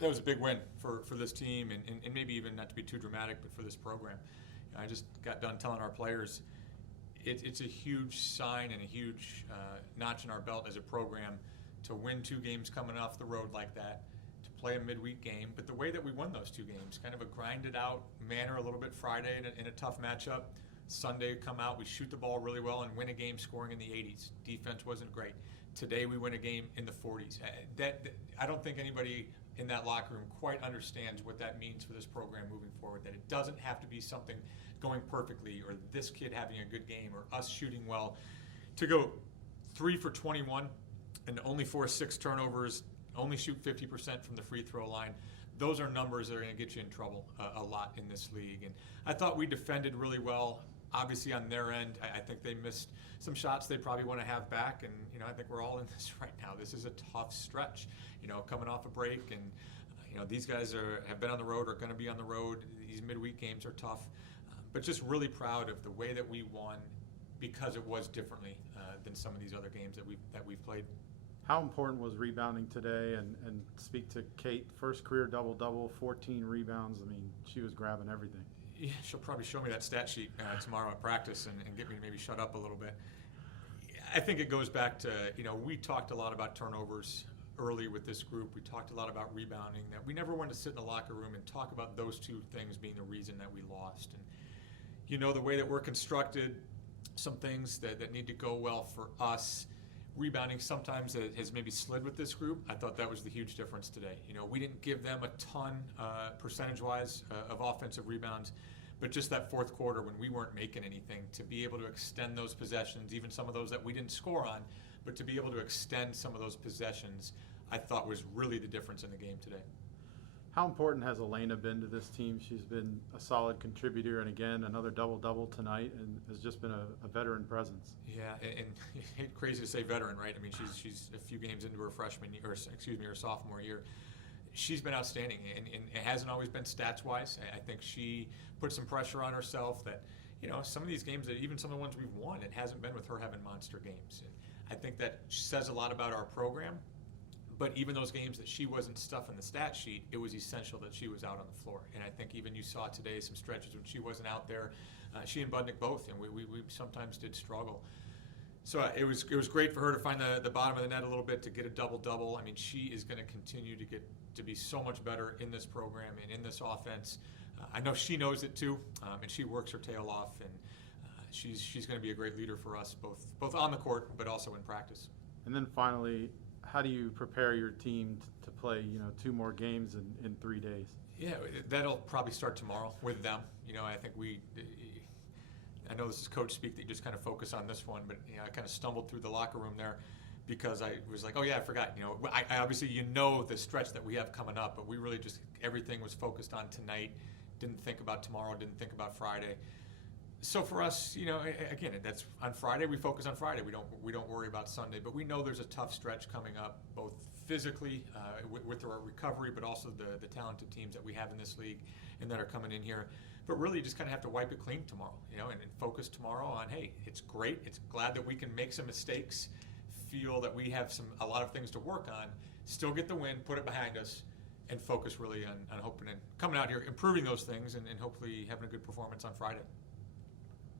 That was a big win for this team, and maybe even not to be too dramatic, but for this program. I just got done telling our players it's a huge sign and a huge notch in our belt as a program to win 2 games coming off the road like that, to play a midweek game. But the way that we won those 2 games, kind of a grinded out manner a little bit Friday in a tough matchup. Sunday come out, we shoot the ball really well and win a game scoring in the 80s. Defense wasn't great. Today we win a game in the 40s. I don't think anybody in that locker room quite understands what that means for this program moving forward, that it doesn't have to be something going perfectly or this kid having a good game or us shooting well. To go 3 for 21 and only force 6 turnovers, only shoot 50% from the free throw line, those are numbers that are going to get you in trouble a lot in this league. And I thought we defended really well. Obviously, on their end, I think they missed some shots they probably want to have back, and I think we're all in this right now. This is a tough stretch, coming off a break, and these guys have been on the road, are going to be on the road. These midweek games are tough, but just really proud of the way that we won because it was differently than some of these other games that we've played. How important was rebounding today? And speak to Kate, first career double-double, 14 rebounds. I mean, she was grabbing everything. Yeah, she'll probably show me that stat sheet tomorrow at practice and get me to maybe shut up a little bit. I think it goes back to, we talked a lot about turnovers early with this group. We talked a lot about rebounding, that we never wanted to sit in the locker room and talk about those 2 things being the reason that we lost. And, the way that we're constructed, some things that need to go well for us, rebounding sometimes has maybe slid with this group. I thought that was the huge difference today. We didn't give them a ton percentage-wise of offensive rebounds, but just that fourth quarter when we weren't making anything, to be able to extend those possessions, even some of those that we didn't score on, but to be able to extend some of those possessions, I thought was really the difference in the game today. How important has Elena been to this team? She's been a solid contributor, and again, another double-double tonight, and has just been a veteran presence. Yeah, and crazy to say veteran, right? I mean, she's a few games into her freshman year, her sophomore year. She's been outstanding, and it hasn't always been stats-wise. I think she put some pressure on herself that, some of these games, that even some of the ones we've won, it hasn't been with her having monster games. And I think that says a lot about our program. But even those games that she wasn't stuffing the stat sheet, it was essential that she was out on the floor. And I think even you saw today some stretches when she wasn't out there. She and Budnick both, and we sometimes did struggle. So it was great for her to find the bottom of the net a little bit, to get a double-double. I mean, she is going to continue to be so much better in this program and in this offense. I know she knows it too, and she works her tail off. And she's going to be a great leader for us, both on the court but also in practice. And then finally, how do you prepare your team to play, 2 more games in 3 days? Yeah, that'll probably start tomorrow with them. I think I know this is coach speak that you just kind of focus on this one, but I kind of stumbled through the locker room there because I was like, oh yeah, I forgot. I obviously the stretch that we have coming up, but we really just, everything was focused on tonight. Didn't think about tomorrow. Didn't think about Friday. So for us, again, that's on Friday. We focus on Friday. We don't worry about Sunday. But we know there's a tough stretch coming up, both physically with our recovery, but also the talented teams that we have in this league and that are coming in here. But really, you just kind of have to wipe it clean tomorrow, and focus tomorrow on, hey, it's great. It's glad that we can make some mistakes, feel that we have a lot of things to work on, still get the win, put it behind us, and focus really on hoping and coming out here, improving those things, and hopefully having a good performance on Friday.